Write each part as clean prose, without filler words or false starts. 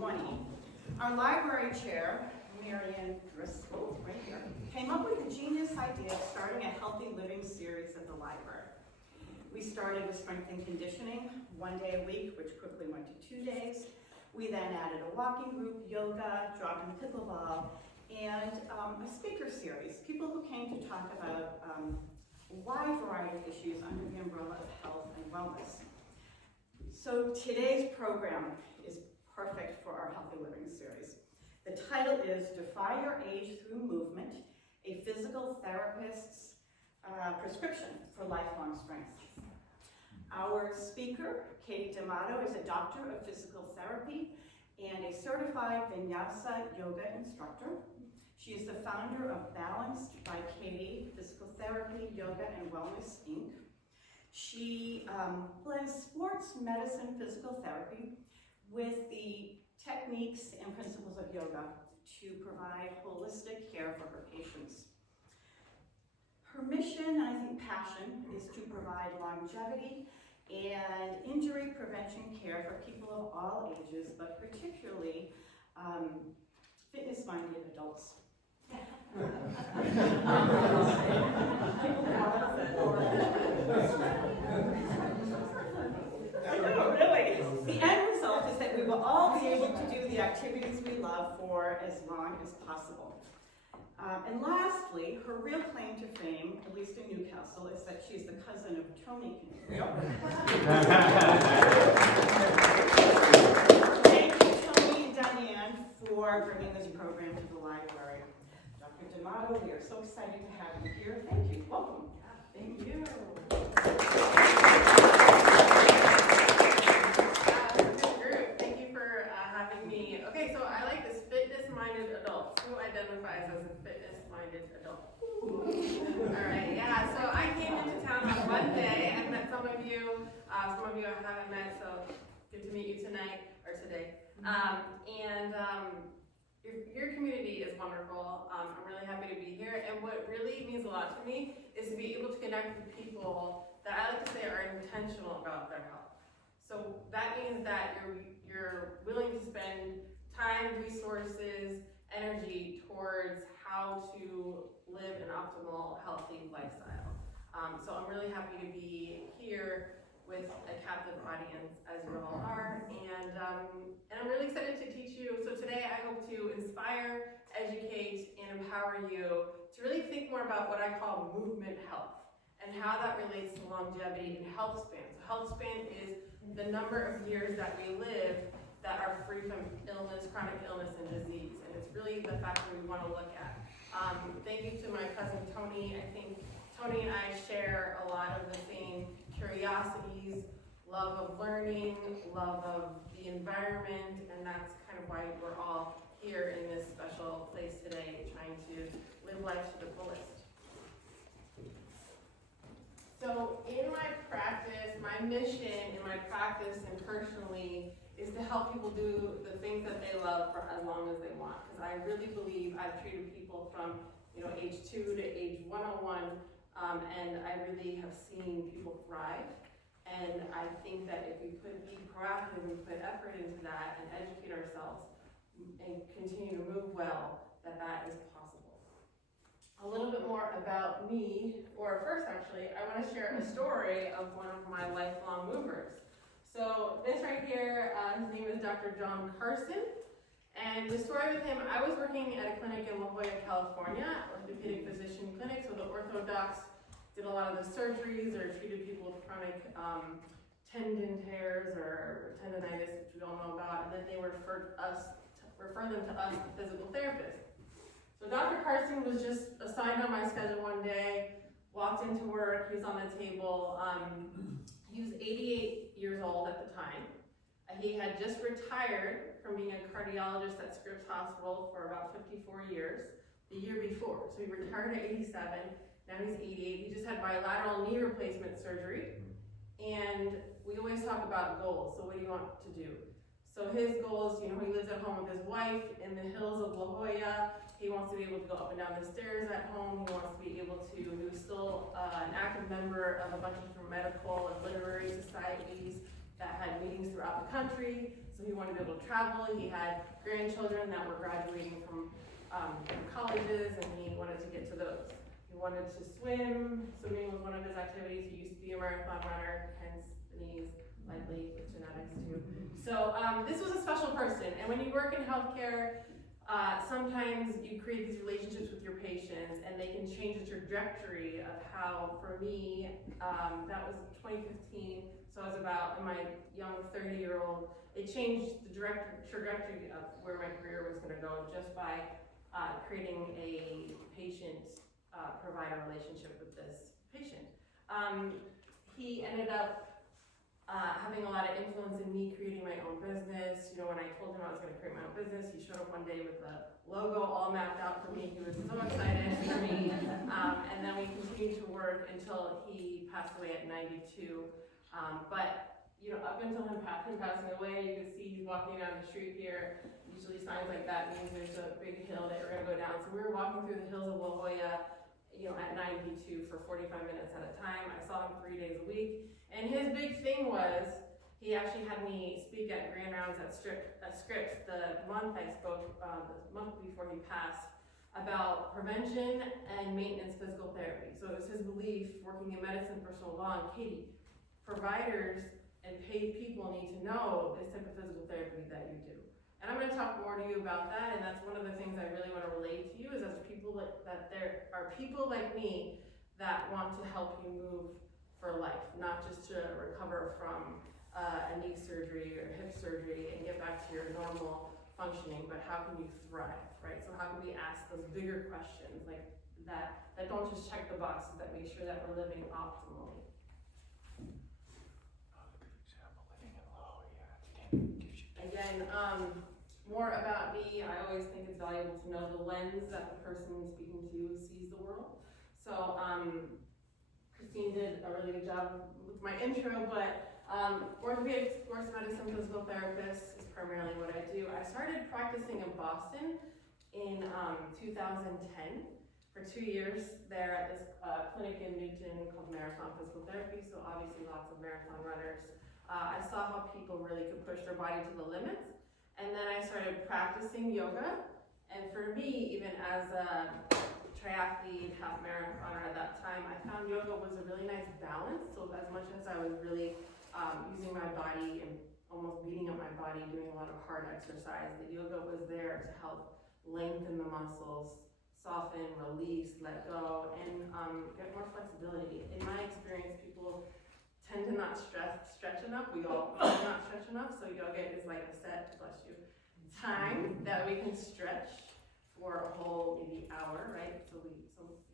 2020, our library chair, Marianne Driscoll, right here, came up with the genius idea of starting a healthy living series at the library. We started with strength and conditioning, 1 day a week, which quickly went to 2 days. We then added a walking group, yoga, drop-in pickleball, and a speaker series, people who came to talk about a wide variety of issues under the umbrella of health and wellness. So today's program is perfect for our Healthy Living series. The title is Defy Your Age Through Movement, a physical therapist's prescription for lifelong strength. Our speaker, Katie D'Amato, is a doctor of physical therapy and a certified Vinyasa yoga instructor. She is the founder of Balanced by Katie Physical Therapy, Yoga, and Wellness, Inc. She blends sports medicine physical therapy with the techniques and principles of yoga to provide holistic care for her patients. Her mission, and I think passion, is to provide longevity and injury prevention care for people of all ages, but particularly fitness-minded adults. Really. The end result is that we will all be able to do the activities we love for as long as possible. And lastly, her real claim to fame, at least in Newcastle, is that she's the cousin of Tony Canigro. Thank you, Tony and Diane, for bringing this program to the library. Dr. D'Amato, we are so excited to have you here. Thank you. Welcome. Thank you. Thank you for having me. Okay, so I like this fitness-minded adult. Who identifies as a fitness-minded adult? All right, yeah, so I came into town on Monday. I've met some of you I haven't met, so good to meet you tonight, or today. Your community is wonderful. I'm really happy to be here, and what really means a lot to me is to be able to connect with people that I like to say are intentional about their health. So that means that you're willing to spend time, resources, energy towards how to live an optimal, healthy lifestyle. So I'm really happy to be here with a captive audience, as you all are, and I'm really excited to teach you. So today I hope to inspire, educate, and empower you to really think more about what I call movement health and how that relates to longevity and health span. So health span is the number of years that we live that are free from illness, chronic illness, and disease, and it's really the factor we want to look at. Thank you to my cousin Tony. I think Tony and I share a lot of the same curiosities, love of learning, love of the environment, and that's kind of why we're all here in this special place today, trying to live life to the fullest. So in my practice, my mission in my practice and personally is to help people do the things that they love for as long as they want. Because I really believe I've treated people from age 2 to age 101, and I really have seen people thrive. And I think that if we could be proactive and put effort into that and educate ourselves and continue to move well, that is possible. A little bit more about me, or first actually, I want to share a story of one of my lifelong movers. So this right here, his name is Dr. John Carson, and the story with him, I was working at a clinic in La Jolla, California, orthopedic physician clinic, so the ortho docs did a lot of the surgeries or treated people with chronic tendon tears or tendonitis, which we all know about, and then they would refer them to us, the physical therapists. So Dr. Carson was just assigned on my schedule one day, walked into work, he was on the table. He was 88 years old at the time. He had just retired from being a cardiologist at Scripps Hospital for about 54 years the year before. So he retired at 87, now he's 88. He just had bilateral knee replacement surgery. And we always talk about goals. So what do you want to do? So his goals, he lives at home with his wife in the hills of La Jolla. He wants to be able to go up and down the stairs at home. He wants to be able to, he was still an active member of a bunch of different medical and literary societies that had meetings throughout the country, so he wanted to be able to travel. He had grandchildren that were graduating from colleges, and he wanted to get to those. He wanted to swim. Swimming was one of his activities. He used to be a marathon runner, hence the knees, likely with genetics too. So this was a special person, and when you work in healthcare, sometimes you create these relationships with your patients, and they can change the trajectory of how, for me, that was 2015, so I was about, in my young 30-year-old, it changed the trajectory of where my career was gonna go just by creating a patient-provider relationship with this patient. He ended up having a lot of influence in me creating my own business. You know, when I told him I was going to create my own business, he showed up one day with the logo all mapped out for me. He was so excited for me. And then we continued to work until he passed away at 92. But, you know, up until him passing away, you can see he's walking down the street here. Usually signs like that means there's a big hill that we're going to go down. So we were walking through the hills of La Jolla, you know, at 92 for 45 minutes at a time. I saw him 3 days a week. And his big thing was, he actually had me speak at Grand Rounds at Scripps the month I spoke, the month before he passed, about prevention and maintenance physical therapy. So it was his belief, working in medicine for so long, Katie, providers and paid people need to know this type of physical therapy that you do. And I'm going to talk more to you about that, and that's one of the things I really want to relate to you, is as people that there are people like me that want to help you move for life, not just to recover from a knee surgery or hip surgery and get back to your normal functioning, but how can you thrive, right? So how can we ask those bigger questions like that don't just check the boxes, that make sure that we're living optimally. Again, more about me, I always think it's valuable to know the lens that the person speaking to you sees the world. So Christine did a really good job with my intro, but orthopedic sports medicine physical therapist is primarily what I do. I started practicing in Boston in 2010 for 2 years there at this clinic in Newton called Marathon Physical Therapy, so obviously lots of marathon runners. I saw how people really could push their body to the limits, and then I started practicing yoga, and for me, even as a triathlete, half marathoner at that time, I found yoga was a really nice balance. So as much as I was really using my body and almost beating up my body, doing a lot of hard exercise, the yoga was there to help lengthen the muscles, soften, release, let go, and get more flexibility. In my experience, people tend to not stretch enough. We all not stretch enough, so yoga is like a set, bless you, time that we can stretch for a whole maybe hour, right? So we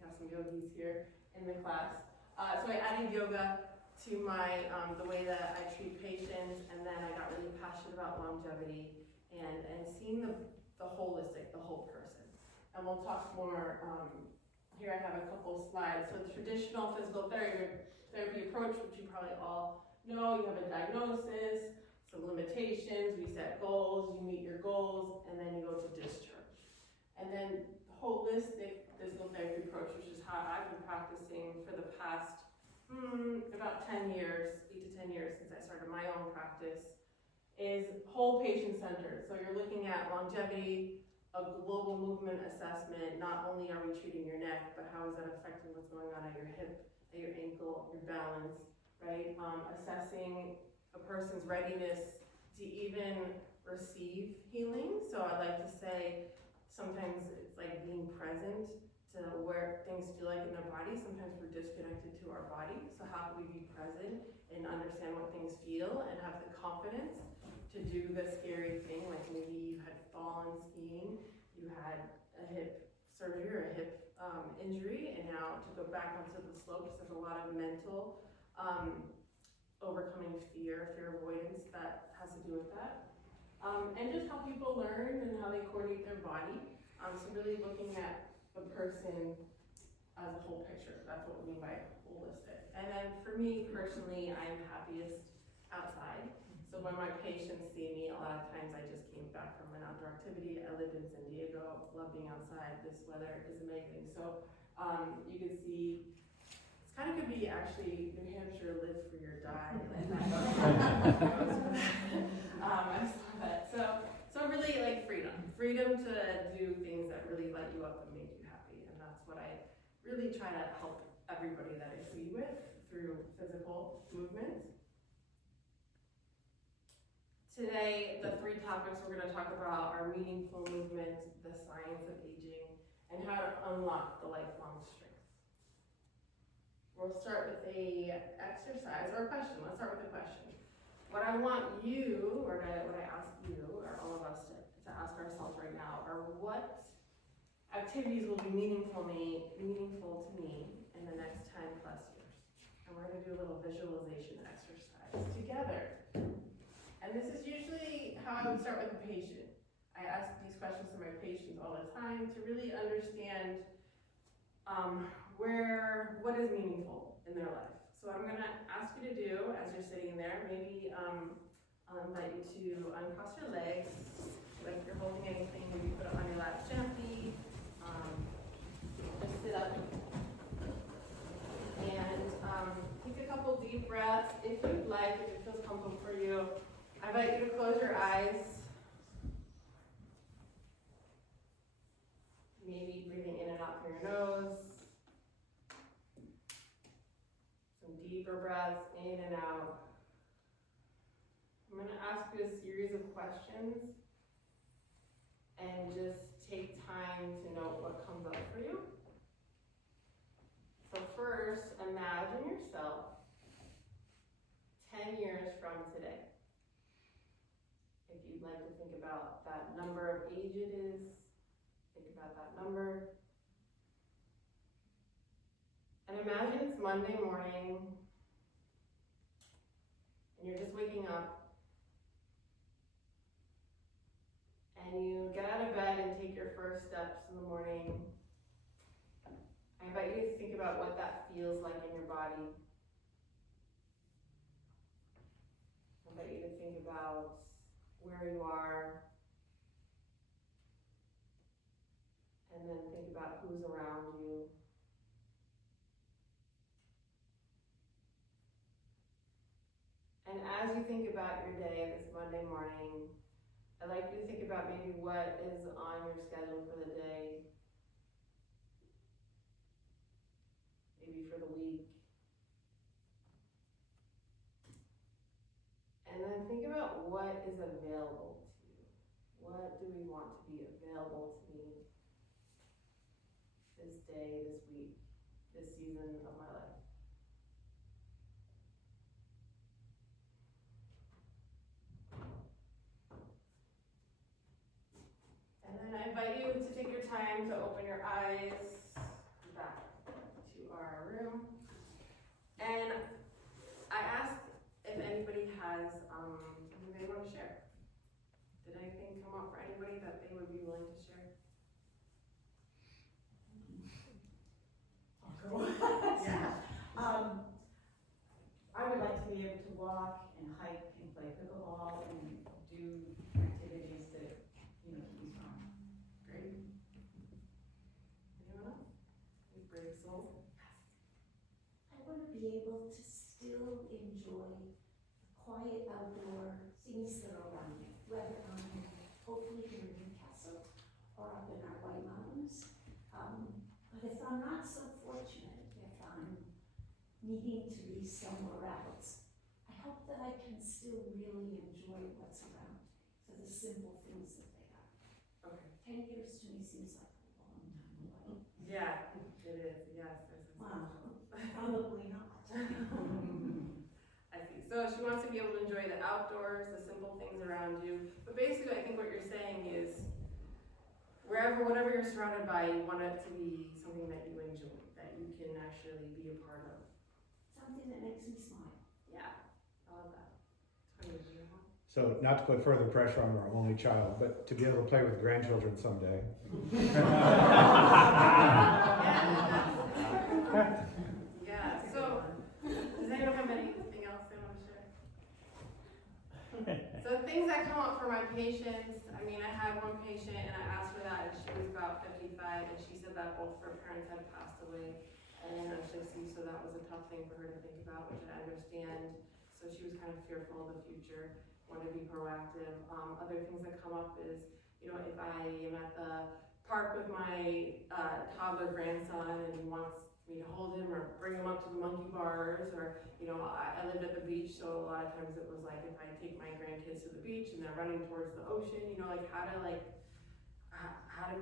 have some yogis here in the class. So I added yoga to my the way that I treat patients, and then I got really passionate about longevity and seeing the holistic, the whole person. And we'll talk more. Here I have a couple slides. So the traditional physical therapy approach, which you probably all know, you have a diagnosis, some limitations, we set goals, you meet your goals, and then you go to discharge. And then holistic physical therapy approach, which is how I've been practicing for the past about 10 years, 8 to 10 years since I started my own practice, is whole patient centered. So you're looking at longevity, a global movement assessment. Not only are we treating your neck, but how is that affecting what's going on at your hip, at your ankle, your balance, right? Assessing a person's readiness to even receive healing. So I like to say, sometimes it's like being present to where things feel like in their body. Sometimes we're disconnected to our body. So how can we be present and understand what things feel and have the confidence to do the scary thing? Like maybe you had fallen skiing, you had a hip surgery or a hip injury, and now to go back onto the slopes, there's a lot of mental overcoming fear avoidance that has to do with that. And just how people learn and how they coordinate their body. So really looking at the person as a whole picture. That's what we mean by holistic. And then for me personally, I'm happiest outside. So when my patients see me, a lot of times I just came back from an outdoor activity. I lived in San Diego, love being outside. This weather is amazing. So you can see, it's kind of could be actually New Hampshire, live free or die. freedom to do things that really light you up and make you happy. And that's what I really try to help everybody that I see with through physical movement. Today, the 3 topics we're going to talk about are meaningful movement, the science of aging, and how to unlock the lifelong strength. We'll start with a exercise or a question. Let's start with a question. What I want you, or what I ask you, or all of us to ask ourselves right now, are what activities will be meaningful to me in the next 10 plus years. And we're going to do a little visualization exercise together. And this is usually how I would start with a patient. I ask these questions to my patients all the time to really understand what is meaningful in their life. So I'm going to ask you to do, as you're sitting there, maybe I'll invite you to uncross your legs, like you're holding anything, maybe put it on your lap gently, just sit up, and take a couple deep breaths. If you'd like, if it feels comfortable for you, I invite you to close your eyes. Maybe breathing in and out through your nose. Some deeper breaths in and out. I'm going to ask you a series of questions and just take time to note what comes up for you. So first, imagine yourself 10 years from today. If you'd like to think about that number of age it is, think about that number. And imagine it's Monday morning, and you're just waking up, and you get out of bed and take your first steps in the morning. I invite you to think about what that feels like in your body. I invite you to think about where you are, and then think about who's around you. And as you think about your day this Monday morning, I'd like you to think about maybe what is on your schedule for the day, maybe for the week. And then think about what is available to you. What do we want to be available to me this day, this week, this season of my life? And then I invite you to take your time to open your eyes back to our room. And I asked if anybody has something they want to share. Did anything come up for anybody that they would be willing to share? I'll go. Yeah. I would like to be able to walk and hike and play pickleball and do activities that, keep me strong. Great. Anyone else? You brave soul. I want to be able to still enjoy the quiet outdoor things that are around me, whether I'm hopefully here in Newcastle or up in our White Mountains. But if I'm not so fortunate, if I'm needing to be somewhere else, I hope that I can still really enjoy what's around me for the simple things that they are. Okay. 10 years to me seems like a long time away. Yeah, it is. Yes. Wow, probably not. I see. So she wants to be able to enjoy the outdoors, the simple things around you. But basically, I think what you're saying is whatever you're surrounded by, you want it to be something that you enjoy, that you can actually be a part of. Something that makes me smile. Yeah, I love that. So not to put further pressure on our only child, but to be able to play with grandchildren someday. Yeah, so does anyone have anything else they want to share? So things that come up for my patients, I had one patient and I asked her that, and she was about 55, and she said that both her parents had passed away and so that was a tough thing for her to think about, which I understand. So she was kind of fearful of the future, wanted to be proactive. Other things that come up is, You know, if I am at the park with my toddler grandson and he wants me to hold him or bring him up to the monkey bars, or, you know, I lived at the beach, so a lot of times it was like if I take my grandkids to the beach and they're running towards the ocean, you know, like how to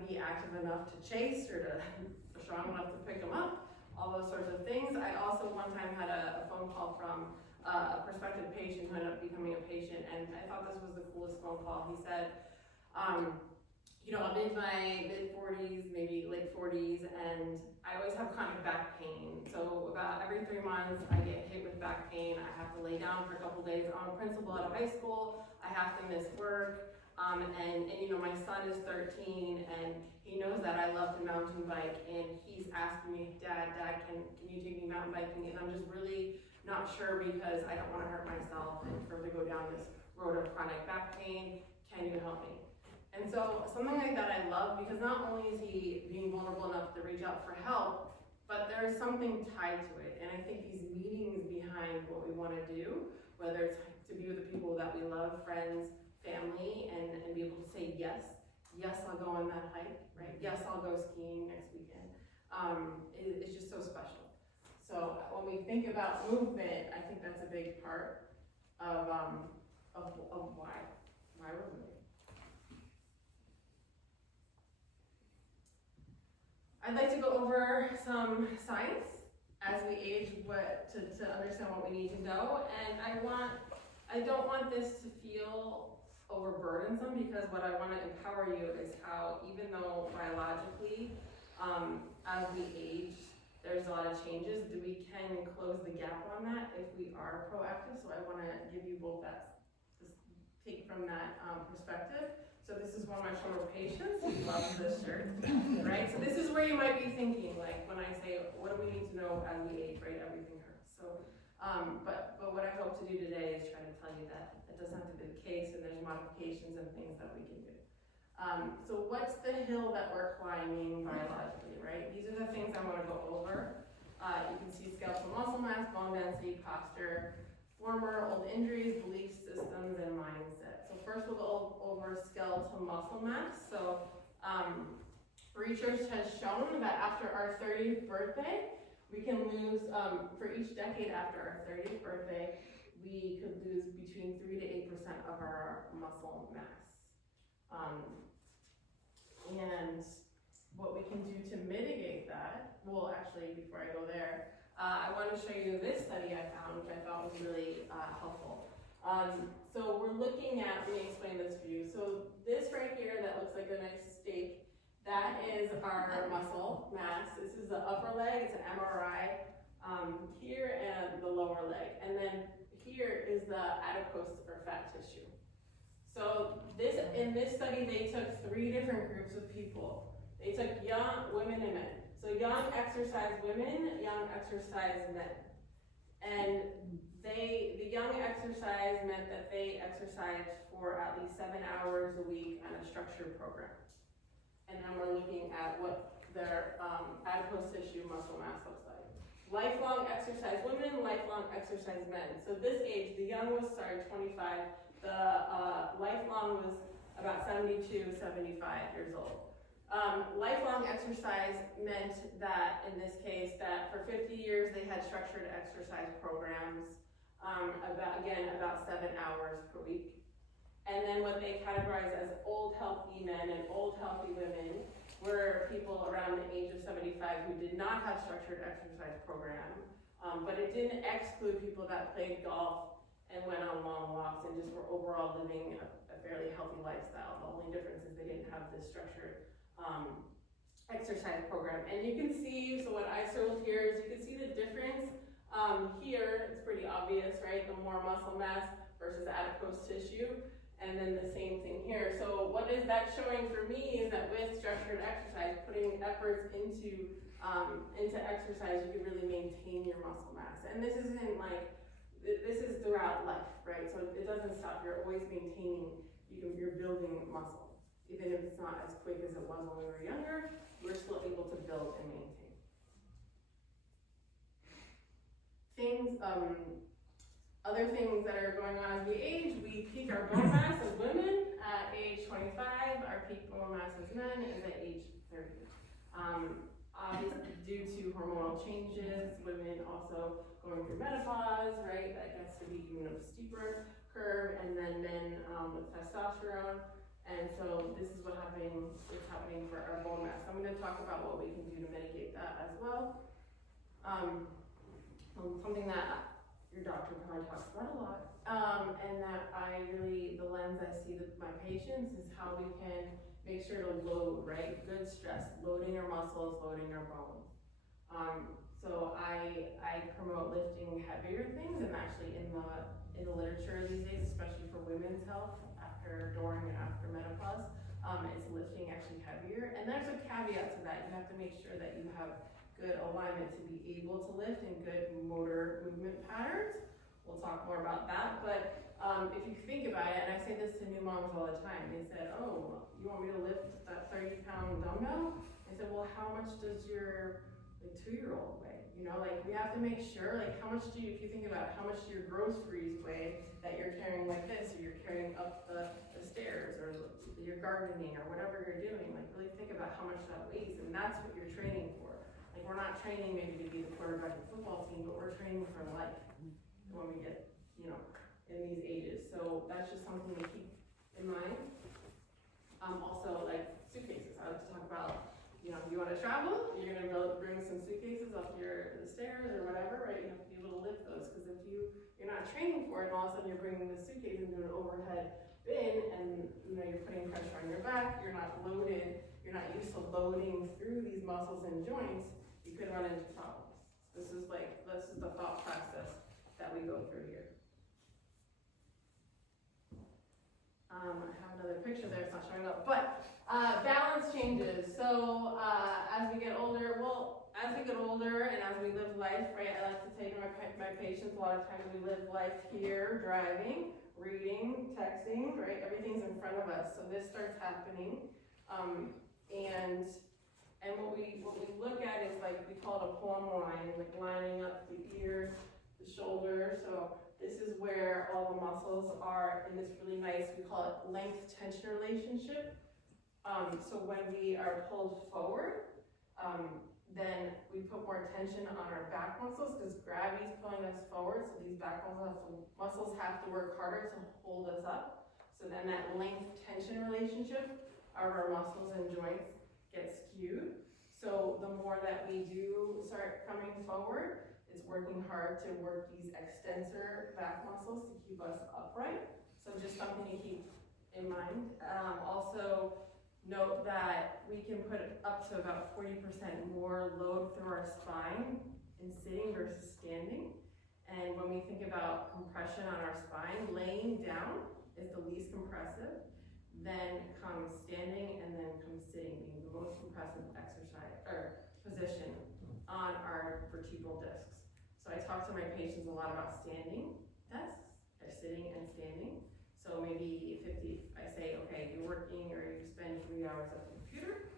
be active enough to chase or to strong enough to pick them up, all those sorts of things. I also one time had a phone call from a prospective patient who ended up becoming a patient, and I thought this was the coolest phone call. He said, you know, I'm in my mid-40s, maybe late 40s, and I always have chronic back pain. So about every 3 months, I get hit with back pain. I have to lay down for a couple days. I'm a principal at a high school. I have to miss work. And you know, my son is 13, and he knows that I love to mountain bike, and he's asking me, Dad, can you take me mountain biking? And I'm just really not sure because I don't want to hurt myself and for to go down this road of chronic back pain. Can you help me? And so something like that I love, because not only is he being vulnerable enough to reach out for help, but there is something tied to it. And I think these meetings behind what we want to do, whether it's to be with the people that we love, friends, family, and be able to say yes, I'll go on that hike, right? Yes, I'll go skiing next weekend. It's just so special. So when we think about movement, I think that's a big part of why we're moving. I'd like to go over some science as we age, to understand what we need to know, and I don't want this to feel overburdensome, because what I want to empower you is how, even though biologically, as we age, there's a lot of changes, that we can close the gap on that if we are proactive. So I want to give you both that, take from that perspective. So this is one of my former patients. He loves this shirt, right? So this is where you might be thinking, like when I say, what do we need to know as we age, right? Everything hurts. So, but what I hope to do today is try to tell you that it doesn't have to be the case, and there's modifications and things that we can do. So what's the hill that we're climbing biologically, right? These are the things I want to go over. You can see skeletal muscle mass, bone density, posture, former old injuries, belief systems, and mindset. So first we'll go over skeletal muscle mass. So research has shown that after our 30th birthday, we can lose, for each decade after our 30th birthday, we could lose between 3 to 8% of our muscle mass. And what we can do to mitigate that, well, actually, before I go there, I want to show you this study I found, which I thought was really helpful. So we're looking at, let me explain this to you. So this right here that looks like a nice steak, that is our muscle mass. This is the upper leg, it's an MRI here, and the lower leg. And then here is the adipose or fat tissue. So in this study, they took 3 different groups of people. They took young women and men. So young exercise women, young exercise men. And the young exercise meant that they exercised for at least 7 hours a week on a structured program. And then we're looking at what their adipose tissue muscle mass looks like. Lifelong exercise women, lifelong exercise men. So this age, the young was 25, the lifelong was about 72, 75 years old. Lifelong exercise meant that, in this case, that for 50 years they had structured exercise programs, about 7 hours per week. And then what they categorized as old healthy men and old healthy women were people around the age of 75 who did not have structured exercise program, but it didn't exclude people that played golf and went on long walks and just were overall living a fairly healthy lifestyle. The only difference is they didn't have this structured exercise program. And you can see, so what I circled here is you can see the difference. Here, it's pretty obvious, right? The more muscle mass versus adipose tissue. And then the same thing here. So what is that showing for me is that with structured exercise, putting efforts into exercise, you can really maintain your muscle mass. And this isn't like, this is throughout life, right? So it doesn't stop. You're always maintaining, you're building muscle. Even if it's not as quick as it was when we were younger, we're still able to build and maintain. Other things that are going on as we age, we peak our bone mass as women at age 25, our peak as men is at age 30. Obviously, due to hormonal changes, women also going through menopause, right? That gets to be even a steeper curve, and then men with testosterone. And so this is what's happening for our bone mass. I'm going to talk about what we can do to mitigate that as well. Something that your doctor probably talks about a lot, and that the lens I see with my patients is how we can make sure to load, right? Good stress, loading our muscles, loading our bones. So I promote lifting heavier things, and actually in the literature these days, especially for women's health, during and after menopause, it's lifting actually heavier. And there's a caveat to that. You have to make sure that you have good alignment to be able to lift and good motor movement patterns. We'll talk more about that, but if you think about it, and I say this to new moms all the time, they said, oh, you want me to lift that 30-pound dumbbell? I said, well, how much does your 2-year-old weigh? You know, like, we have to make sure, like, how much if you think about it, how much do your groceries weigh that you're carrying like this, or you're carrying up the stairs, or you're gardening, or whatever you're doing, like, really think about how much that weighs, and that's what you're training for. Like, we're not training maybe to be the quarterback of the football team, but we're training for life when we get, you know, in these ages. So that's just something to keep in mind. Also, like, suitcases. I like to talk about, you know, you want to travel, you're going to bring some suitcases up the stairs or whatever, right? You have to be able to lift those, because if you're not training for it, and all of a sudden you're bringing the suitcase into an overhead bin, and, you know, you're putting pressure on your back, you're not loaded, you're not used to loading through these muscles and joints, you could run into problems. This is the thought process that we go through here. I have another picture there, it's not showing up, but balance changes. So as we get older, and as we live life, right, I like to say to my patients, a lot of times we live life here, driving, reading, texting, right, everything's in front of us, so this starts happening, and what we look at is, like, we call it a plumb line, like lining up the ears, the shoulder. So this is where all the muscles are in this really nice, we call it length tension relationship. So when we are pulled forward, then we put more tension on our back muscles, because gravity is pulling us forward, so these back muscles have to work harder to hold us up. So then that length tension relationship of our muscles and joints gets skewed. So the more that we do start coming forward, it's working hard to work these extensor back muscles to keep us upright. So just something to keep in mind. Also note that we can put up to about 40% more load through our spine in sitting versus standing. And when we think about compression on our spine, laying down is the least compressive, then comes standing, and then comes sitting, being the most compressive exercise or position on our vertebral discs. So I talk to my patients a lot about standing desks, or sitting and standing. So maybe I say, okay, you're working or you spend 3 hours at the computer,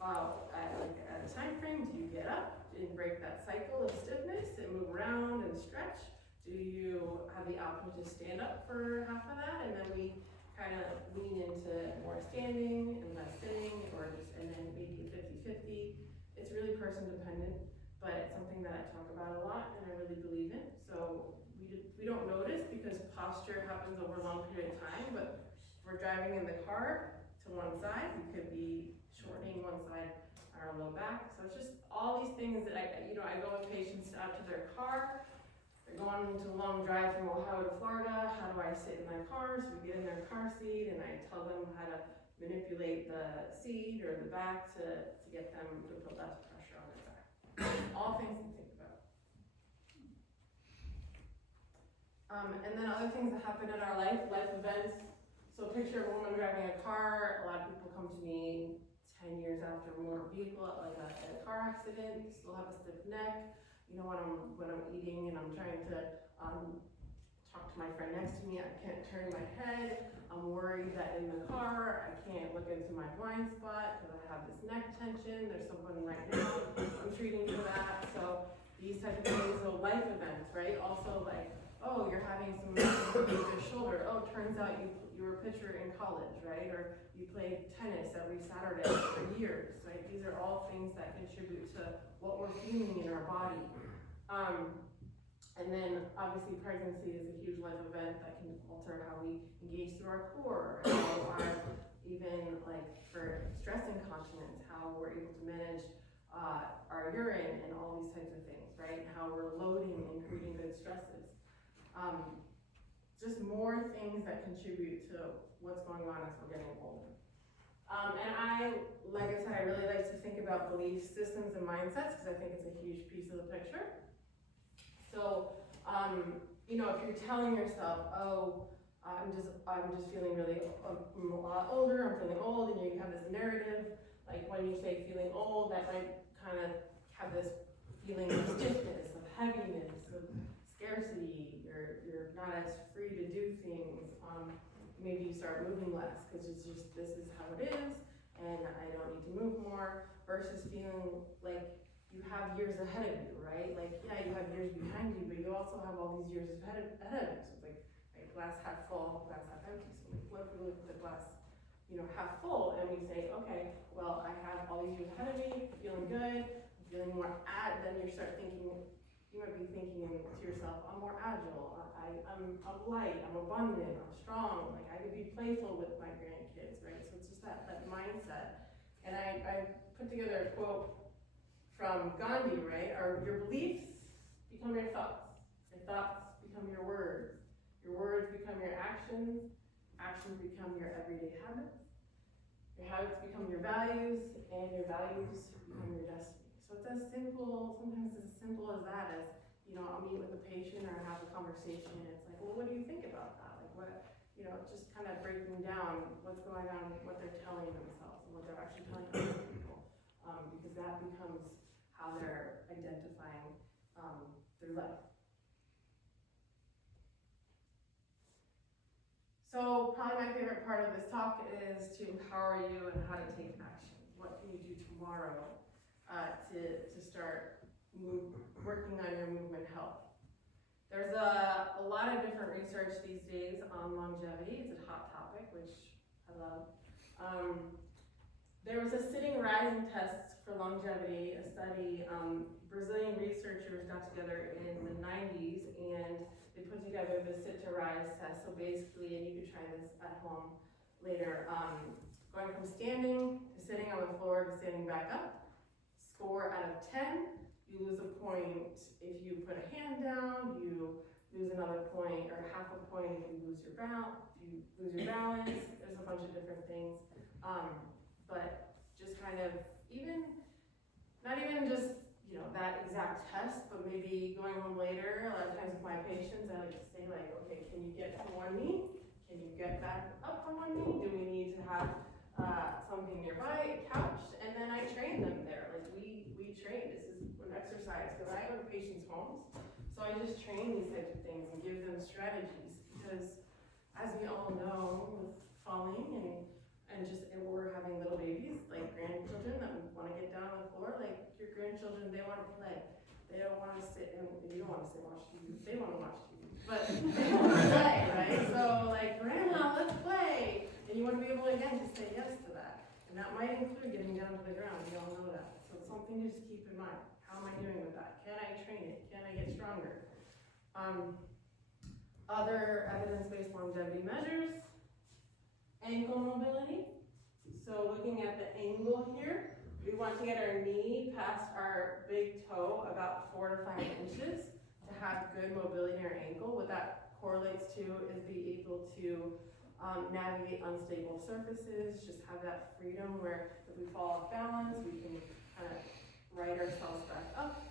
at a time frame, do you get up and break that cycle of stiffness and move around and stretch? Do you have the option to stand up for half of that? And then we kind of lean into more standing and less sitting, and then maybe 50-50. It's really person dependent, but it's something that I talk about a lot and I really believe in. So we don't notice, because posture happens over a long period of time, but if we're driving in the car to one side, we could be shortening one side on our low back. So it's just all these things that I go with patients out to their car. They're going to a long drive from Ohio to Florida. How do I sit in my car? So we get in their car seat, and I tell them how to manipulate the seat or the back to get them to put less pressure on their back. All things to think about. And then other things that happen in our life events. So picture a woman driving a car. A lot of people come to me 10 years after a motor vehicle, like a car accident, still have a stiff neck. You know, when I'm eating and I'm trying to talk to my friend next to me, I can't turn my head. I'm worried that in the car, I can't look into my blind spot because I have this neck tension. There's someone right now I'm treating for that. So these type of things, so life events, right? Also, like, oh, you're having some issues with your shoulder. Oh, turns out you were a pitcher in college, right? Or you played tennis every Saturday for years, right? These are all things that contribute to what we're feeling in our body. And then obviously pregnancy is a huge life event that can alter how we engage through our core, and how our, even like for stress incontinence, how we're able to manage our urine and all these types of things, right? And how we're loading and creating good stresses. Just more things that contribute to what's going on as we're getting older. And like I said, I really like to think about belief systems and mindsets because I think it's a huge piece of the picture. So, you know, if you're telling yourself, oh, I'm just feeling really, I'm a lot older, I'm feeling old, and you have this narrative, like when you say feeling old, that might kind of have this feeling of stiffness, of heaviness, of scarcity, you're not as free to do things. Maybe you start moving less because it's just, this is how it is, and I don't need to move more, versus feeling like you have years ahead of you, right? Like, yeah, you have years behind you, but you also have all these years ahead of you. So it's like glass half full, glass half empty. So what if we look at the glass, you know, half full, and we say, okay, well, I have all these years ahead of me, feeling good, feeling more then you start thinking, you might be thinking to yourself, I'm more agile, I'm light, I'm abundant, I'm strong, like I could be playful with my grandkids, right? So it's just that mindset. And I put together a quote from Gandhi, right? Your beliefs become your thoughts become your words become your actions become your everyday habits become your values, and your values become your destiny. So it's as simple, sometimes as simple as that, as, you know, I'll meet with a patient or have a conversation, and it's like, well, what do you think about that? Like, what, you know, just kind of breaking down what's going on, what they're telling themselves, and what they're actually telling other people, because that becomes how they're identifying their life. So probably my favorite part of this talk is to empower you and how to take action. What can you do tomorrow to start working on your movement health? There's a lot of different research these days on longevity. It's a hot topic, which I love. There was a sitting rising test for longevity, a study. Brazilian researchers got together in the 90s, and they put together the sit to rise test. So basically, and you could try this at home later, going from standing to sitting on the floor to standing back up. Score out of 10, you lose a point if you put a hand down, you lose another point, or half a point if you lose your balance. There's a bunch of different things. But just kind of not even just, you know, that exact test, but maybe going home later. A lot of times with my patients, I like to say, like, okay, can you get to one knee? Can you get back up from one knee? Do we need to have something nearby, a couch? And then I train them there. Like we train. This is an exercise because I go to patients' homes, so I just train these types of things and give them strategies, because as we all know, with falling and we're having little babies, like grandchildren that want to get down on the floor, like your grandchildren, they want to play. They don't want to sit, and you don't want to sit and watch TV. They want to watch TV, but they want to play, right? So like, grandma, let's play. And you want to be able, again, to say yes to that. And that might include getting down to the ground. We all know that. So it's something to just keep in mind. How am I doing with that? Can I train it? Can I get stronger? Other evidence-based longevity measures. Ankle mobility. So looking at the angle here, we want to get our knee past our big toe about 4 to 5 inches to have good mobility in our ankle. What that correlates to is be able to navigate unstable surfaces, just have that freedom where if we fall off balance, we can kind of right ourselves back up.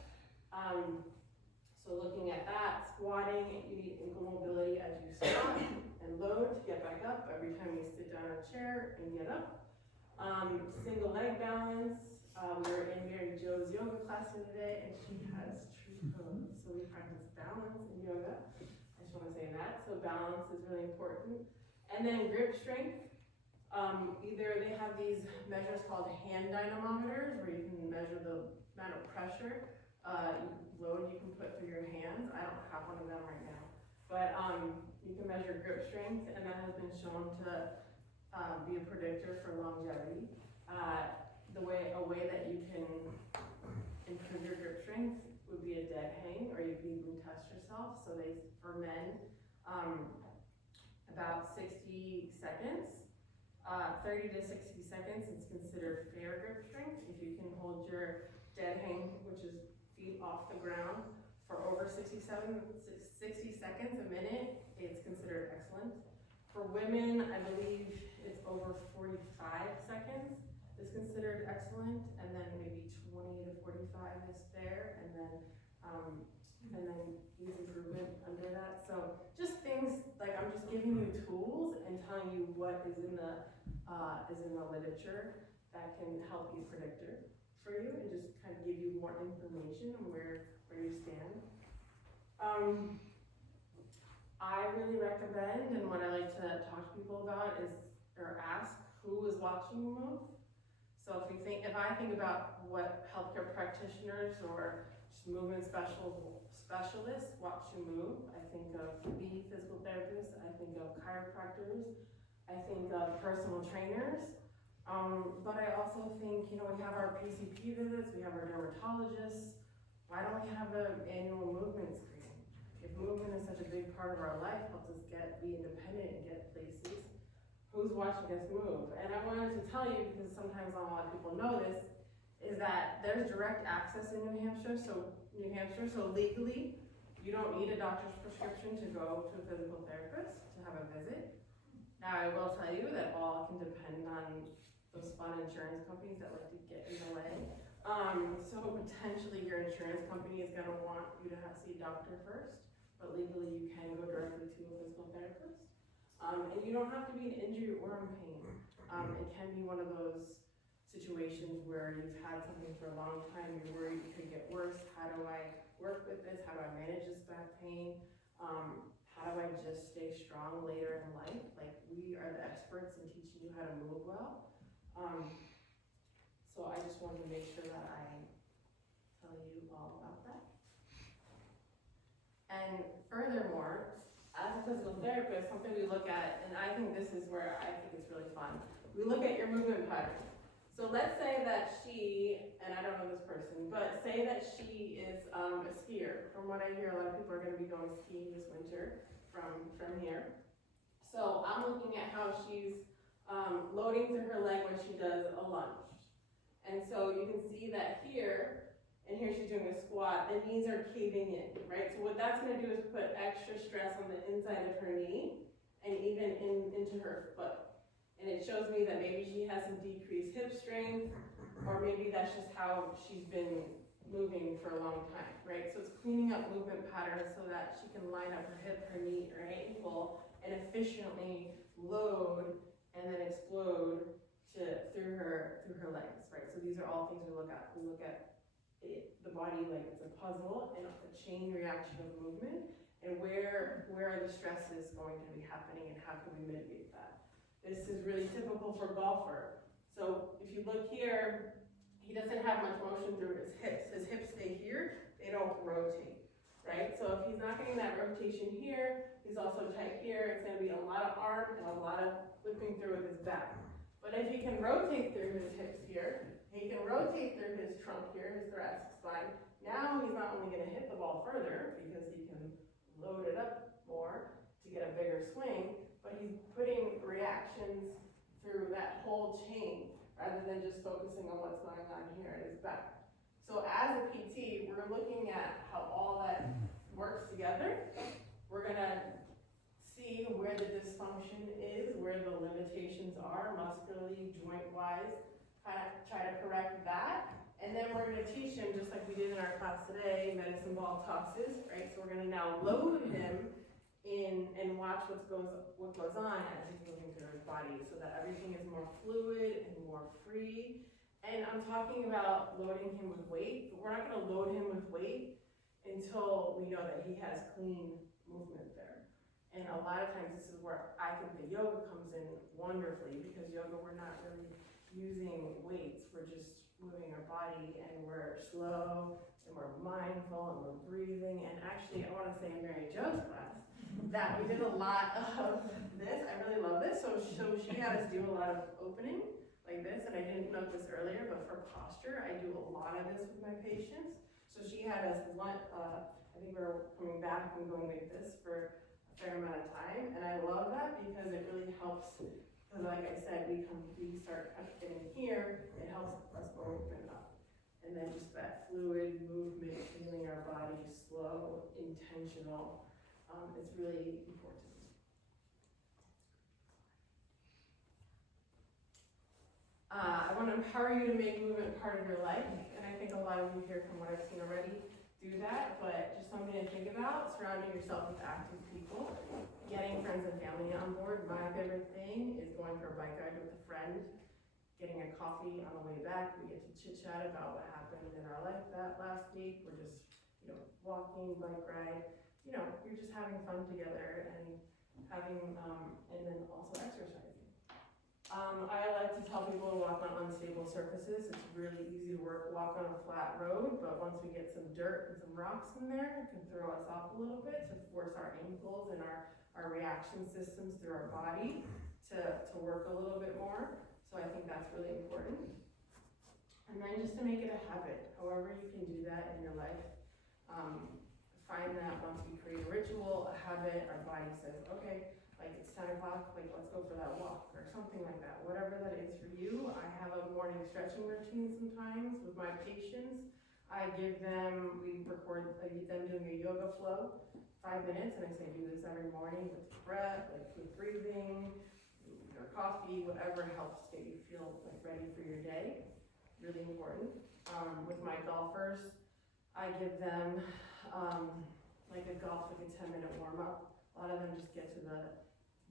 So looking at that, squatting, you need ankle mobility as you squat and load to get back up every time you sit down in a chair and get up. Single leg balance. We were in Mary Jo's yoga class the other day, and she has tree pose. So we practice balance in yoga. I just want to say that. So balance is really important. And then grip strength. Either they have these measures called hand dynamometers, where you can measure the amount of pressure load you can put through your hands. I don't have one of them right now, but you can measure grip strength, and that has been shown to be a predictor for longevity. A way that you can improve your grip strength would be a dead hang, or you can even test yourself. So for men, about 60 seconds, 30 to 60 seconds is considered fair grip strength. If you can hold your dead hang, which is feet off the ground, for over 60 seconds a minute, it's considered excellent. For women, I believe it's over 45 seconds is considered excellent, and then maybe 20 to 45 is fair, and then easy improvement under that. So just things like I'm just giving you tools and telling you what is in the literature that can help be a predictor for you, and just kind of give you more information on where you stand. I really recommend, and what I like to talk to people about is, or ask, who is watching you move. So if I think about what healthcare practitioners or just movement specialists watch you move, I think of the physical therapists, I think of chiropractors, I think of personal trainers. But I also think, we have our PCP visits, we have our dermatologists. Why don't we have an annual movement screen? If movement is such a big part of our life, helps us be independent and get places, who's watching us move? And I wanted to tell you, because sometimes not a lot of people know this, is that there's direct access in New Hampshire. So legally, you don't need a doctor's prescription to go to a physical therapist to have a visit. Now, I will tell you that all can depend on those fun insurance companies that like to get in the way. So potentially your insurance company is gonna want you to see a doctor first, but legally you can go directly to a physical therapist. And you don't have to be in injury or in pain. It can be one of those situations where you've had something for a long time, you're worried it could get worse. How do I work with this? How do I manage this back pain? How do I just stay strong later in life? Like, we are the experts in teaching you how to move well. So I just wanted to make sure that I tell you all about that. And furthermore, as a physical therapist, something we look at, and I think this is where I think it's really fun, we look at your movement patterns. So let's say that and I don't know this person, but say that she is a skier. From what I hear, a lot of people are gonna be going skiing this winter from here. So I'm looking at how she's loading through her leg when she does a lunge. And so you can see that here, and here she's doing a squat, the knees are caving in, right? So what that's gonna do is put extra stress on the inside of her knee and even into her foot. And it shows me that maybe she has some decreased hip strength, or maybe that's just how she's been moving for a long time, right? So it's cleaning up movement patterns so that she can line up her hip, her knee, her ankle, and efficiently load and then explode through her legs, right? So these are all things we look at. We look at the body like it's a puzzle and a chain reaction of movement, and where are the stresses going to be happening, and how can we mitigate that? This is really typical for a golfer. So if you look here, he doesn't have much motion through his hips. His hips stay here, they don't rotate, right? So if he's not getting that rotation here, he's also tight here, it's gonna be a lot of arm and a lot of whipping through with his back. But if he can rotate through his hips here, he can rotate through his trunk here, his thoracic spine, now he's not only gonna hit the ball further, because he can load it up more to get a bigger swing, but he's putting reactions through that whole chain rather than just focusing on what's going on here in his back. So as a PT, we're looking at how all that works together. We're gonna see where the dysfunction is, where the limitations are, muscularly, joint-wise, kind of try to correct that. And then we're gonna teach him, just like we did in our class today, medicine ball tosses, right? So we're gonna now load him in and watch what goes on as he's moving through his body, so that everything is more fluid and more free. And I'm talking about loading him with weight, but we're not gonna load him with weight until we know that he has clean movement there. And a lot of times this is where I think the yoga comes in wonderfully, because yoga, we're not really using weights, we're just moving our body, and we're slow, and we're mindful, and we're breathing, and actually, I wanna say in Mary Jo's class, that we did a lot of this. I really love this. So she had us do a lot of opening like this, and I didn't note this earlier, but for posture, I do a lot of this with my patients. So she had us, I think we were coming back and going like this for a fair amount of time, and I love that because it really helps, because like I said, we start kind of getting here, it helps us open up. And then just that fluid movement, feeling our body slow, intentional, is really important. I want to empower you to make movement part of your life, and I think a lot of you here from what I've seen already do that, but just something to think about, surrounding yourself with active people, getting friends and family on board. My favorite thing is going for a bike ride with a friend, getting a coffee on the way back. We get to chit chat about what happened in our life that last week. We're just, walking, bike ride, you're just having fun together and having, and then also exercising. I like to tell people to walk on unstable surfaces. It's really easy to walk on a flat road, but once we get some dirt and some rocks in there, it can throw us off a little bit to force our ankles and our reaction systems through our body to work a little bit more. So I think that's really important. And then just to make it a habit, however you can do that in your life. Find that once we create a ritual, a habit, our body says, okay, like it's 10 o'clock, like let's go for that walk or something like that. Whatever that is for you. I have a morning stretching routine sometimes with my patients. We record them doing a yoga flow, 5 minutes, and I say do this every morning with breath, like with breathing, or coffee, whatever helps get you feel like ready for your day. Really important. With my golfers, I give them like a 10-minute warm-up. A lot of them just get to the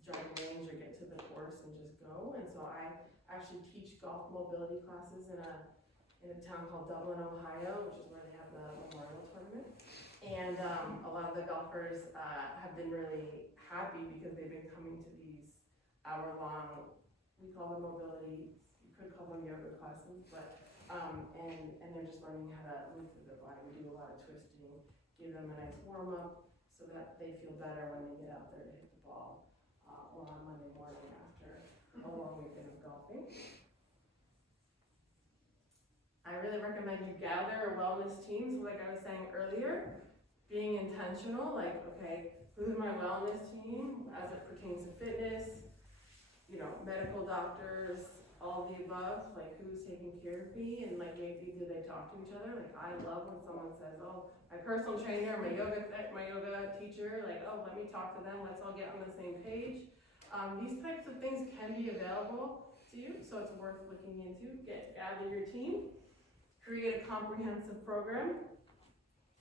driving range or get to the course and just go. And so I actually teach golf mobility classes in a town called Dublin, Ohio, which is where they have the Memorial Tournament. And a lot of the golfers have been really happy because they've been coming to these hour-long, we call them mobility, you could call them yoga classes, but and they're just learning how to move through their body. We do a lot of twisting, give them a nice warm-up so that they feel better when they get out there to hit the ball or on Monday morning after a long weekend of golfing. I really recommend you gather wellness teams, like I was saying earlier, being intentional, like, okay, who's my wellness team as it pertains to fitness, medical doctors, all of the above, like who's taking care of me, and like maybe do they talk to each other? Like I love when someone says, oh, my personal trainer, my yoga teacher, like, oh, let me talk to them, let's all get on the same page. These types of things can be available to you, so it's worth looking into. Gather your team, create a comprehensive program,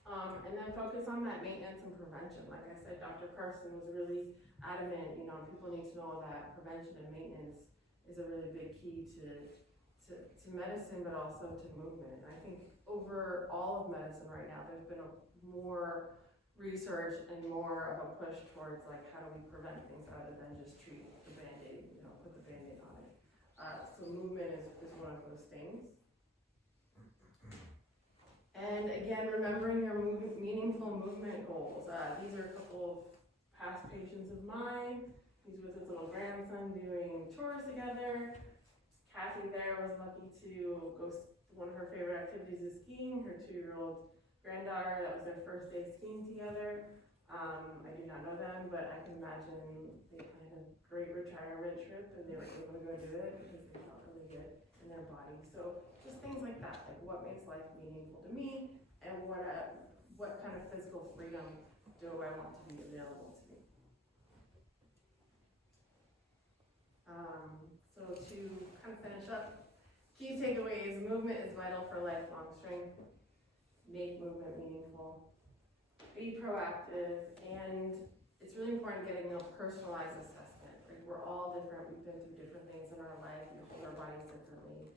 and then focus on that maintenance and prevention. Like I said, Dr. Carson was really adamant, people need to know that prevention and maintenance is a really big key to medicine, but also to movement. And I think over all of medicine right now, there's been more research and more of a push towards like how do we prevent things rather than just treat the Band-Aid, put the Band-Aid on it. So movement is one of those things. And again, remembering your meaningful movement goals. These are a couple of past patients of mine. He's with his little grandson doing chores together. Kathy there was lucky to go, one of her favorite activities is skiing. Her 2-year-old granddaughter, that was their first day skiing together. I do not know them, but I can imagine they planned a great retirement trip and they were able to go do it because they felt really good in their body. So just things like that, like what makes life meaningful to me and what kind of physical freedom do I want to be available to me. So to kind of finish up, key takeaways: movement is vital for lifelong strength. Make movement meaningful. Be proactive, and it's really important getting a personalized assessment. Right? We're all different. We've been through different things in our life. We hold our bodies differently.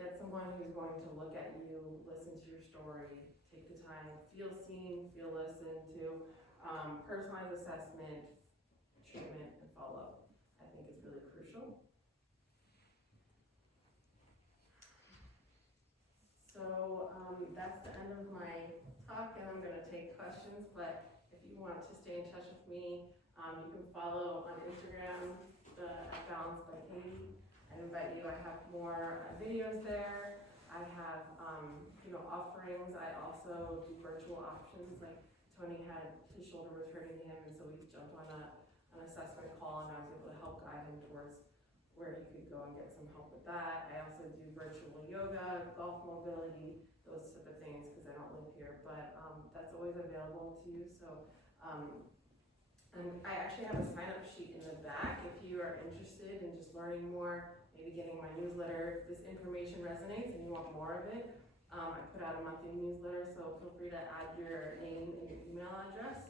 Get someone who's going to look at you, listen to your story, take the time, feel seen, feel listened to. Personalized assessment, treatment, and follow-up, I think is really crucial. but if you want to stay in touch with me, you can follow on Instagram, at Balance by Katie. I invite you, I have more videos there. I have, offerings. I also do virtual options, like Tony had his shoulder was hurting him, and so we jumped on an assessment call, and I was able to help guide him towards where he could go and get some help with that. I also do virtual yoga, golf mobility, those type of things, because I don't live here, but that's always available to you. So, and I actually have a sign-up sheet in the back if you are interested in just learning more, maybe getting my newsletter. If this information resonates and you want more of it, I put out a monthly newsletter, so feel free to add your name and your email address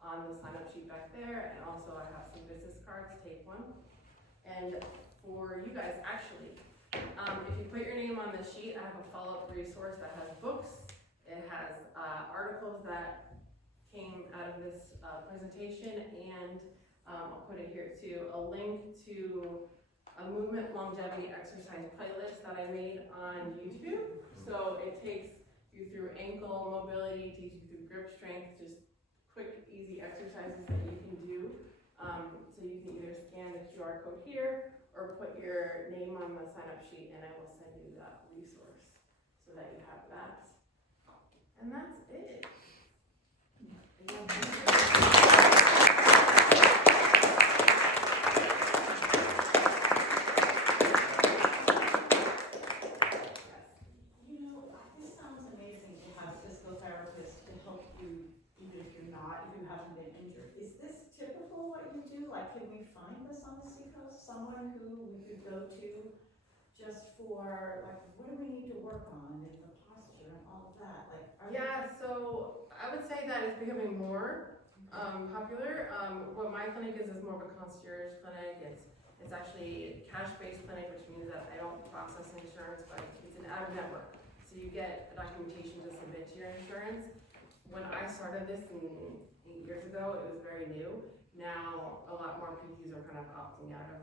on the sign-up sheet back there. And also I have some business cards, take one. And for you guys, actually, if you put your name on the sheet, I have a follow-up resource that has books. It has articles that came out of this presentation, and I'll put it here too, a link to a movement longevity exercise playlist that I made on YouTube. So it takes you through ankle mobility, takes you through grip strength, just quick, easy exercises that you can do. So you can either scan the QR code here or put your name on the sign-up sheet, and I will send you that resource so that you have that. And that's it. This sounds amazing to have physical therapists to help you, even if you haven't been injured. Is this typical what you do? Like, can we find this on the Seacoast? Someone who we could go to just for, like, what do we need to work on and the posture and all of that? Like, Yeah, so I would say that it's becoming more popular. What my clinic is more of a concierge clinic. It's actually a cash-based clinic, which means that I don't process insurance, but it's an out-of-network. So you get the documentation to submit to your insurance. When I started this 8 years ago, it was very new. Now, a lot more PTs are kind of opting out of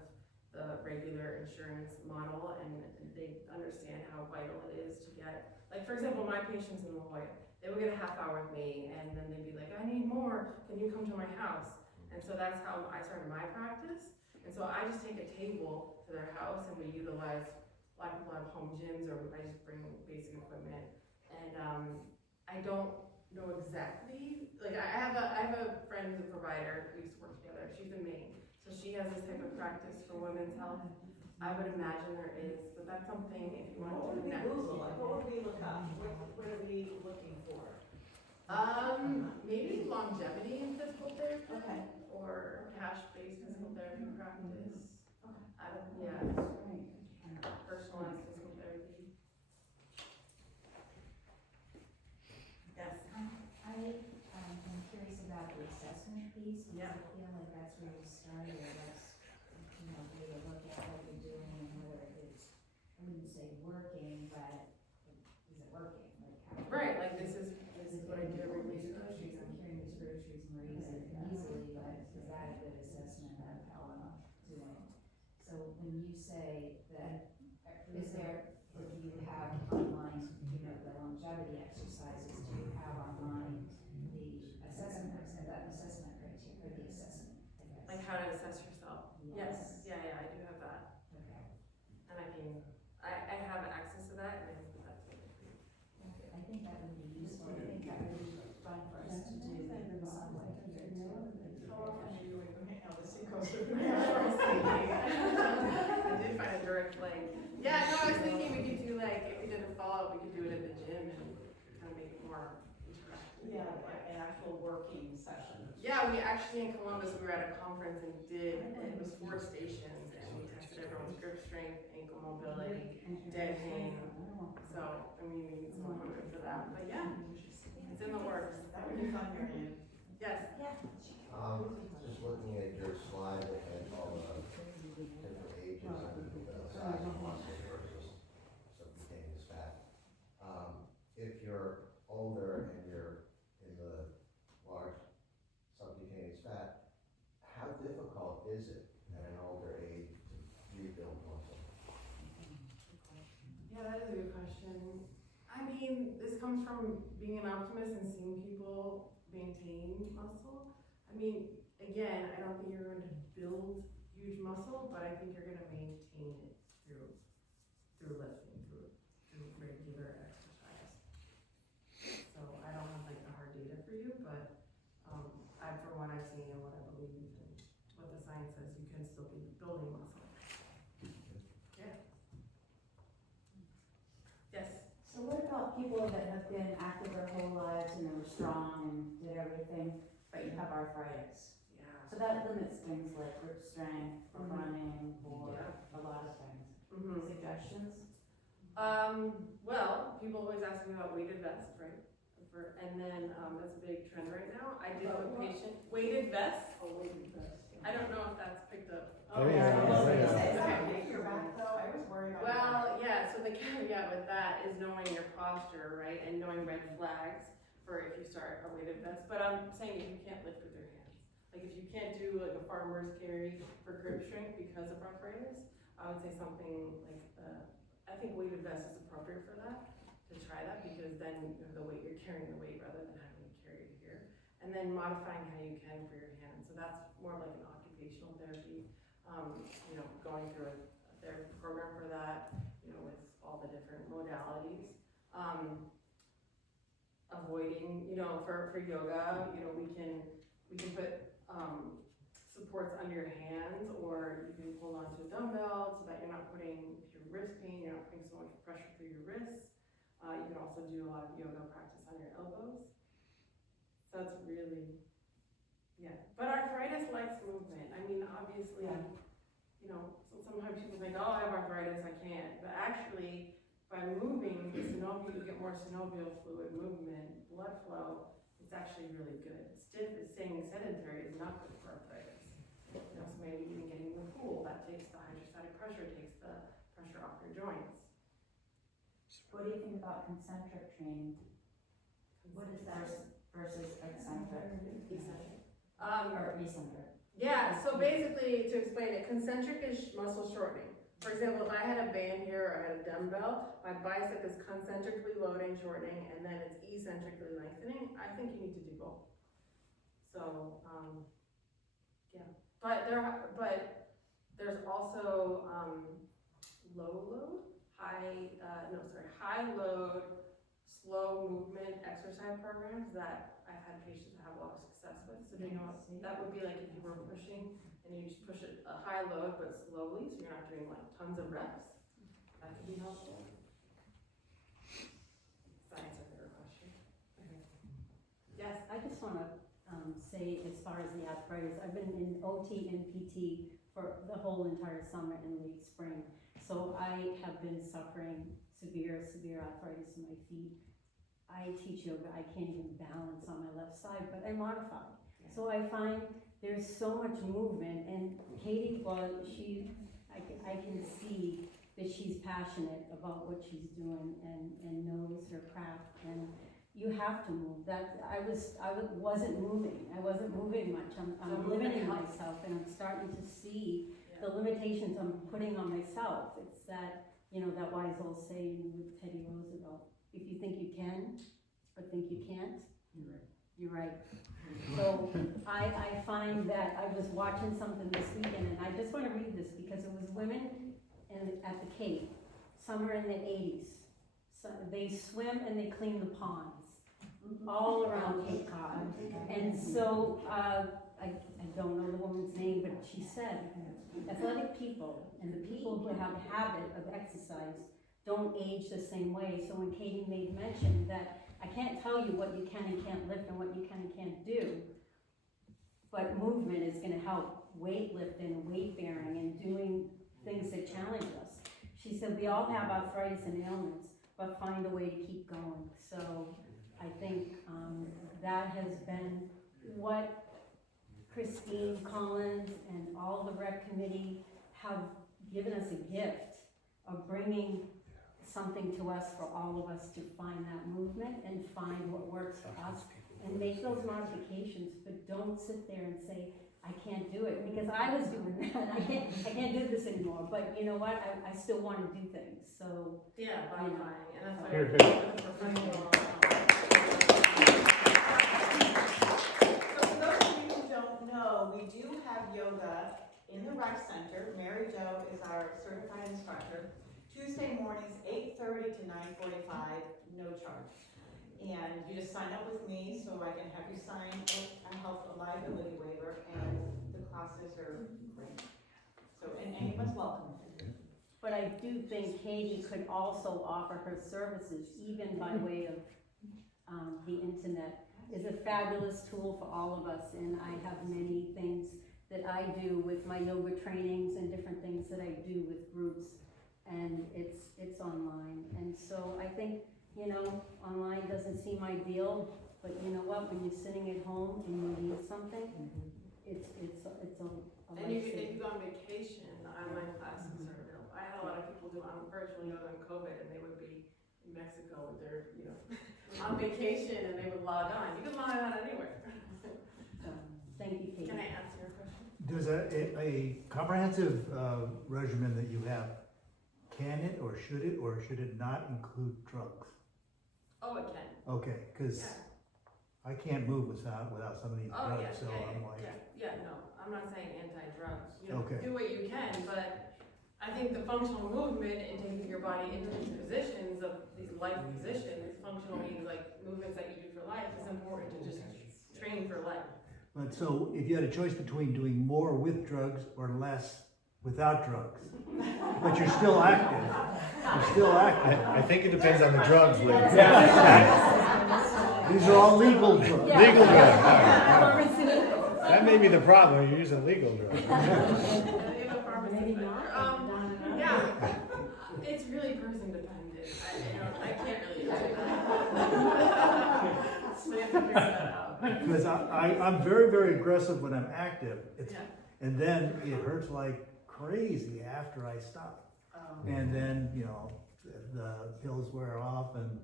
the regular insurance model, and they understand how vital it is to get, like, for example, my patients in La Jolla, they would get a half hour with me, and then they'd be like, I need more, can you come to my house? And so that's how I started my practice. And so I just take a table to their house, and we utilize, a lot of people have home gyms, or I just bring basic equipment. And I don't know exactly, like I have a friend who's a provider, we used to work together, she's in Maine. So she has this type of practice for women's health. I would imagine there is, but that's something if you want to do next. What would we look up? What are we looking for? Maybe longevity in physical therapy. Okay. Or cash-based physical therapy practice. Okay. Personalized physical therapy. Yes. I am curious about the assessment piece, because Yeah. I feel like that's where you started, or that's, where you look at what you're doing and whether it's, I wouldn't say working, but is it working? Like how? Right, like this is what I do every These week. groceries, I'm carrying these groceries more easily, but is that a good assessment of how I'm doing? So when you say that, is there, or do you have online, the longevity exercises, do you have online the assessment criteria, or the assessment, I guess? Like how to assess yourself. Yes, yeah, I do have that. Okay. And I have access to that, and I think that's what it is. I think that would be useful, I think that would be fun for us to do in some way here too. How often are you in the Seacoast? I did find a direct link. Yeah, no, I was thinking we could do like, if we did a follow-up, we could do it at the gym and kind of make it more interactive. Yeah, like an actual working session. Yeah, we actually in Columbus, we were at a conference and it was 4 stations, and we tested everyone's grip strength, ankle mobility, dead pain. So, I mean, we need some equipment for that, but yeah, it's in the works. That would be fun, Marianne. Yes. Just looking at your slide and all the different ages and the size of muscles versus subcutaneous fat. If you're older and you're in the large subcutaneous fat, how difficult is it at an older age to rebuild muscle? Yeah, that is a good question. I mean, this comes from being an optimist and seeing people maintain muscle. I mean, again, I don't think you're going to build huge muscle, but I think you're going to maintain it through lifting, through regular exercise. So I don't have like the hard data for you, but for what I've seen and what I believe and what the science says, you can still be building muscle. Yeah. Yes. So what about people that have been active their whole lives and they were strong and did everything, but you have arthritis? Yeah. So that limits things like grip strength, or Mhm. running, or Yeah. a lot of things. Mm-hmm. Suggestions? Well, people always ask me about weighted vests, right? And then, that's a big trend right now. I did have a patient, weighted vests. I don't know if that's picked up. Oh, yeah. Is that good for your back though? I was worried about that. Well, yeah, so the caveat with that is knowing your posture, right, and knowing red flags for if you start a weighted vest. But I'm saying if you can't lift with your hands, like if you can't do like a farmer's carry for grip strength because of arthritis, I would say something like, I think weighted vest is appropriate for that, to try that, because then you have the weight, you're carrying the weight rather than having to carry it here. And then modifying how you can for your hands. So that's more like an occupational therapy, going through a therapy program for that, with all the different modalities. Avoiding, for yoga, we can put supports under your hands, or you can hold on to a dumbbell so that you're not putting, if your wrist pain, you're not putting so much pressure through your wrists. You can also do a lot of yoga practice on your elbows. So that's really, yeah. But arthritis likes movement. I mean, obviously, so sometimes people think, oh, I have arthritis, I can't. But actually, by moving, you get more synovial fluid movement, blood flow. It's actually really good. Staying sedentary is not good for arthritis. So maybe even getting in the pool, that takes the hydrostatic pressure, takes the pressure off your joints. What do you think about concentric training? What is that versus eccentric? Or eccentric? Yeah, so basically, to explain it, concentric is muscle shortening. For example, if I had a band here or I had a dumbbell, my bicep is concentrically loading, shortening, and then it's eccentrically lengthening. I think you need to do both. So, yeah. But there's also high load, slow movement exercise programs that I've had patients have a lot of success with. So that would be like if you were pushing and you just push it a high load but slowly, so you're not doing like tons of reps. That could be helpful. Science, I think, or question. Okay. Yes. I just want to say, as far as the arthritis, I've been in OT and PT for the whole entire summer and late spring. So I have been suffering severe arthritis in my feet. I teach yoga, I can't even balance on my left side, but I modify. So I find there's so much movement, and Katie, I can see that she's passionate about what she's doing and knows her craft, and you have to move. I wasn't moving. I wasn't moving much. I'm limiting myself, and I'm starting to see the limitations I'm putting on myself. It's that, that wise old saying with Teddy Roosevelt, if you think you can, but think you can't, you're right. So I find that I was watching something this weekend, and I just want to read this because it was women at the Cape. Some are in the 80s. So they swim and they clean the ponds all around Cape Cod. And so I don't know the woman's name, but she said athletic people and the people who have a habit of exercise don't age the same way. So when Katie made mention that I can't tell you what you can and can't lift and what you can and can't do, but movement is going to help weightlifting, weight bearing, and doing things that challenge us. She said we all have arthritis and ailments, but find a way to keep going. So I think that has been what Christine Collins and all the rec committee have given us a gift of bringing something to us for all of us to find that movement and find what works for us and make those modifications, but don't sit there and say, I can't do it, because I was doing that. I can't do this anymore, but you know what, I still want to do things, so. Yeah, modifying, and that's why Here, I'm a professional. So we do have yoga in the rec center. Mary Jo is our certified instructor. Tuesday mornings, 8:30 to 9:45, no charge. And you just sign up with me so I can have you sign a health liability waiver, and the classes are great. So, and anyone's welcome. But I do think Katie could also offer her services, even by way of the internet. Is a fabulous tool for all of us, and I have many things that I do with my yoga trainings and different things that I do with groups, and it's online. And so I think, you know, online doesn't seem ideal, but you know what, when you're sitting at home and you need something, it's a And if lifesaver. you go on vacation, the online classes are available. I had a lot of people do virtual yoga in COVID, and they would be in Mexico with their, you know, on vacation, and they would log on. You can log on anywhere. So, thank you, Katie. Can I answer your question? Does a comprehensive regimen that you have, can it or should it not include drugs? Oh, it can. Okay, because Yeah. I can't move without some of these Oh, drugs, so I'm like, no, I'm not saying anti-drugs, you know, Okay. do what you can, but I think the functional movement and taking your body into these positions of these life positions, functional means like movements that you do for life, is important to just train for life. but so if you had a choice between doing more with drugs or less without drugs, but you're still active, I think it depends on the drugs, Lee. These are all legal drugs. Legal drugs, all right. Pharmaceutical. That may be the problem, you're using legal drugs. Maybe not. Yeah, it's really person dependent. I can't really answer that. So you have to figure that out. Because I'm very, very aggressive when I'm active, Yeah. and then it hurts like crazy after I stop. And then, you know, the pills wear off and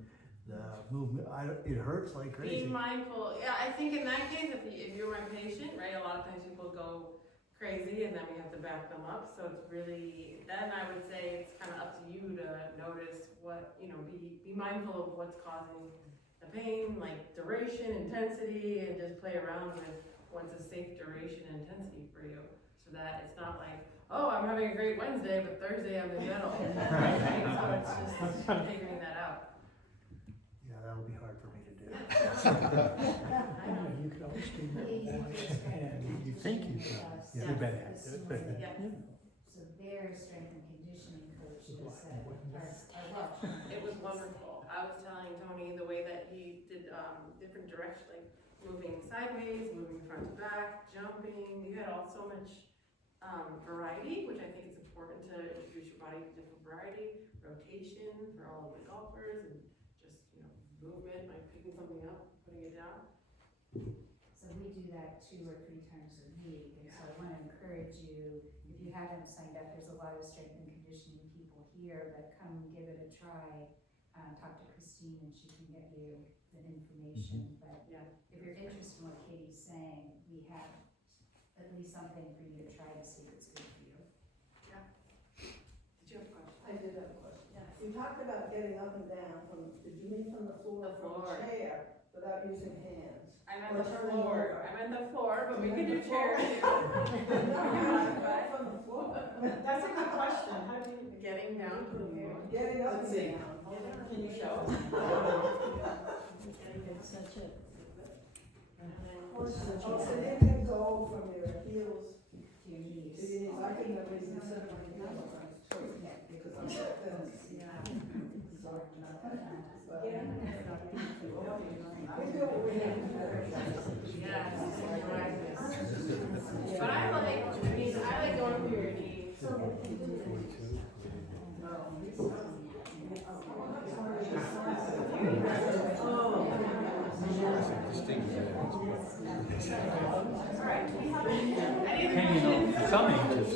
the movement, it hurts like Be crazy. mindful. Yeah, I think in that case, if you're my patient, right, a lot of times people go crazy and then we have to back them up. So it's really, then I would say it's kind of up to you to notice what, you know, be mindful of what's causing the pain, like duration, intensity, and just play around with what's a safe duration and intensity for you. So that it's not like, oh, I'm having a great Wednesday, but Thursday I'm in metal. Right? So it's just figuring that out. Yeah, that'll be hard for me to do. You could always do that and you think you can. Yeah, You've been at active, it. but Yeah. So their strength and conditioning coach does that, It was wonderful. I was telling Tony the way that he did different directions, like moving sideways, moving front to back, jumping. You had all so much variety, which I think is important to introduce your body to different variety, rotation for all of the golfers, and just, you know, movement, like picking something up, putting it down. So we do that 2 or 3 times a week, and so I want to encourage you, if you haven't signed up, there's a lot of strength and conditioning people here, but come give it a try. Talk to Christine and she can get you the information, but Yeah. if you're interested in what Katie's saying, we have at least something for you to try to see if it's good for you. Did you have a question? I did have a question. You talked about getting up and down from, did you mean from the floor? The floor. From a chair, without using hands? I meant Or the turning floor. over. I meant the floor, but we You can meant do the floor. chairs too. From the floor. That's a good question. How do you, Getting down to the floor. Getting up and Let's see. down. can you show? It's such a, Oh, so you can go from your heels To your knees. to your knees. I could never even sit on my heels because I'm so thin. We do what we have to do. Yeah, but I like going through your knees. And you know, for some ages,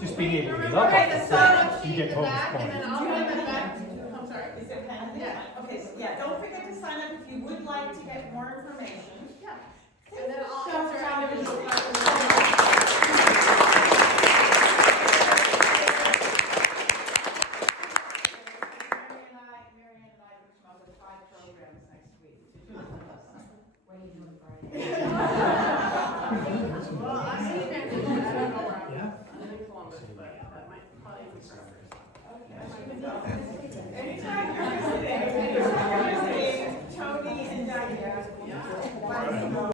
just being able to get up Okay, off the the sign-up floor, you sheet get in the bonus back, and points. then I'll put the back, I'm sorry. Is it pen? Yeah. Okay, so yeah, don't forget to sign up if you would like to get more information. Yeah. And then I'll Show answer Tom. individual questions.